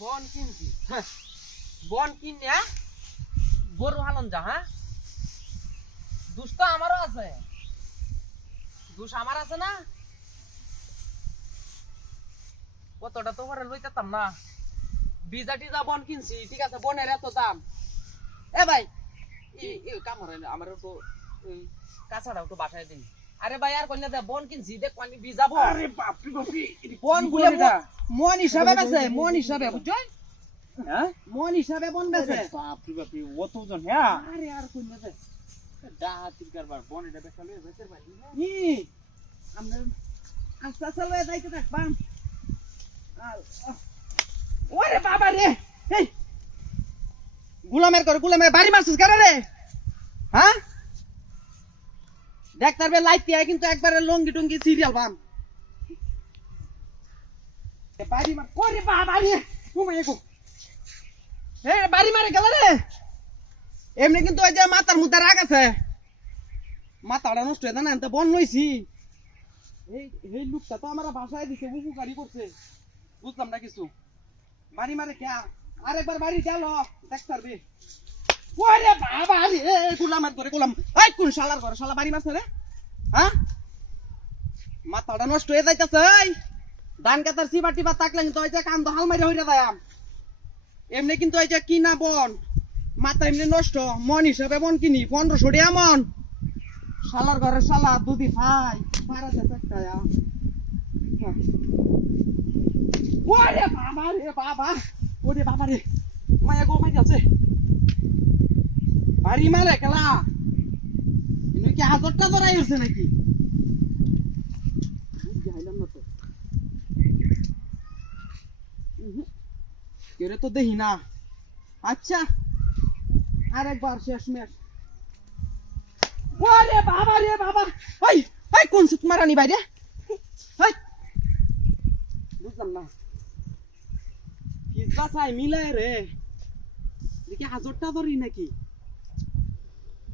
বন কিনছি বন কিনে গরু হালন যা হ্যাঁ দুষ তো আমারও আছে দুষ আমার আছে না কতটা তো ঘরে লইতাম না বিজা টিজা বন কিনছি ঠিক আছে বনের এত দাম এ ভাই কাম করে আমার একটু কাঁচাটা একটু বাসায় দিন আরে ভাই আর কন্যা দে বন কিনছি দেখ পানি বিজা বন আরে বাপরে বাপরে বন গুলো মন হিসাবে বেছে মন হিসাবে বুঝছো হ্যাঁ মন হিসাবে বন বেছে বাপরে বাপরে অত জন হ্যাঁ আরে আর কন্যা দে ডাহাতির কারবার বন এটা বেচালে বেচার পারি ই আমরা আস্তে আস্তে লয়ে যাইতে থাকবাম ওরে বাবা রে এই গুলামের বাড়ি মারছিস কেন রে হ্যাঁ ডাক্তার বে লাইট দিয়ে কিন্তু একবারে লঙ্গি টঙ্গি সিরিয়াল বাম বাড়ি মার ওরে বাবা রে ঘুমাই গো এ বাড়ি মারে গেল রে এমনি কিন্তু ওই যে মাথার মধ্যে রাগ আছে মাথাটা নষ্ট হয়ে যায় না তো বন লইছি এই লোকটা তো আমার বাসায় দিছে উপকারী করছে বুঝলাম না কিছু বাড়ি মারে কে আরেকবার বাড়ি গেল ডাক্তার বে ওরে বাবা রে গুলামের করে গুলাম এই কোন শালার ঘরে শালা বাড়ি মারছে রে হ্যাঁ মাথাটা নষ্ট হয়ে যাইতাছে এই ধান কাটার সিবা টিবা তাকলে কিন্তু ওই যে কান্দ হাল মারি হইরা যায় এমনি কিন্তু ওই যে কিনা বন মাথা এমনি নষ্ট মন হিসাবে বন কিনি 1500 টাকা মন শালার ঘরে শালা দুদি ভাই মারা যায় একটা ওরে বাবা রে বাবা ওরে বাবা রে মায়া গো মাই আছে বাড়ি মারে কেলা ইনি কি হাজারটা ধরাই হচ্ছে নাকি যাইলাম না তো কেরে তো দেখি না আচ্ছা আরেকবার শেষ ম্যাচ ওরে বাবা রে বাবা ওই ওই কোন সুত মারানি বাইরে ওই বুঝলাম না পিজ্জা চাই মিলাই রে দেখি হাজারটা ধরি নাকি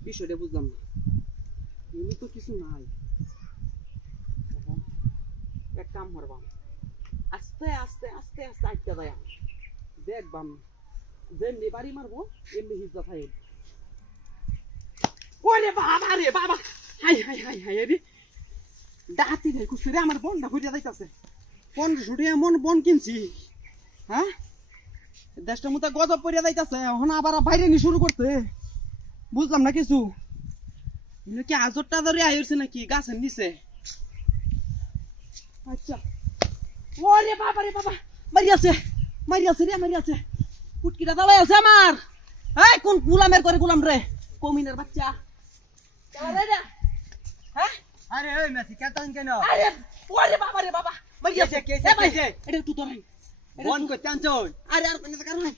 বিষয়টা বুঝলাম না এমনি তো কিছু নাই এক কাম করবাম আস্তে আস্তে আস্তে আস্তে আটটা দেয় দেখবাম যেমনি বাড়ি মারবো এমনি হিজা খাই ওরে বাবা রে বাবা হাই হাই হাই হাই রে ডাহাতি ভাই কুসরে আমার বনটা হইয়া যাইতাছে 1500 টাকা মন বন কিনছি হ্যাঁ দেশটার মধ্যে গজব পড়িয়া যাইতাছে এখন আবার বাইরে নি শুরু করতে বুঝলাম না কিছু কি হাজারটা ধরে আইছে নাকি গাছের নিচে আচ্ছা ওরে বাবা রে বাবা মারি আছে রে মারি আছে কুটকিটা দালাই আছে আমার এই কোন গুলামের করে গুলাম রে কমিনের বাচ্চা চলে রে হ্যাঁ আরে ওই মেসি কেতন কেন আরে ওরে বাবা রে বাবা মারি আছে কেসে এ ভাই, কেসে এটা তুই ধরাই বন কো চাঞ্চন আরে আর কোন কারণ নাই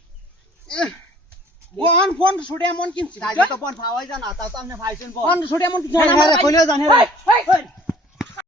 ফোন ছড়ে মন কিনছি তাই তো বন ভাওয়াই জানা তাও তো আপনি ভাইছেন বন 1500 টাকা মন কিনছি হ্যাঁ, হ্যাঁ, কইলেও জানে রে। এই